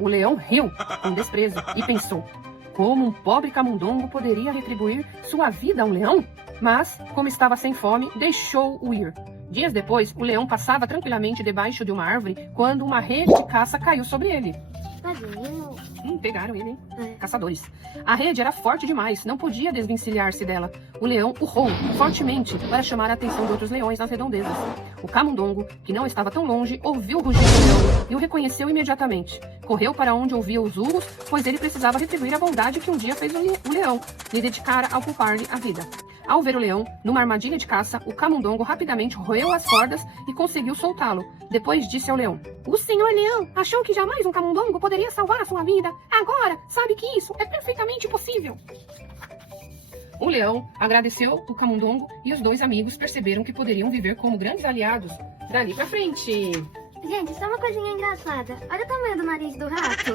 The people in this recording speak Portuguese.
O leão riu com desprezo e pensou: como um pobre camundongo poderia retribuir sua vida a um leão? Mas, como estava sem fome, deixou-o ir. Dias depois, o leão passava tranquilamente debaixo de uma árvore quando uma rede de caça caiu sobre ele. Tadinho. Pegaram ele, hein? É. Caçadores. A rede era forte demais, não podia desvencilhar-se dela. O leão urrou fortemente para chamar a atenção de outros leões nas redondezas. O camundongo, que não estava tão longe, ouviu o rugir do leão e o reconheceu imediatamente. Correu para onde ouvia os urros, pois ele precisava retribuir a bondade que um dia fez o leão, lhe dedicara ao poupar-lhe a vida. Ao ver o leão, numa armadilha de caça, o camundongo rapidamente roeu as cordas e conseguiu soltá-lo. Depois disse ao leão: o senhor leão achou que jamais um camundongo poderia salvar a sua vida. Agora sabe que isso é perfeitamente possível. O leão agradeceu o camundongo e os dois amigos perceberam que poderiam viver como grandes aliados dali pra frente. Gente, só uma coisinha engraçada. Olha o tamanho do nariz do rato.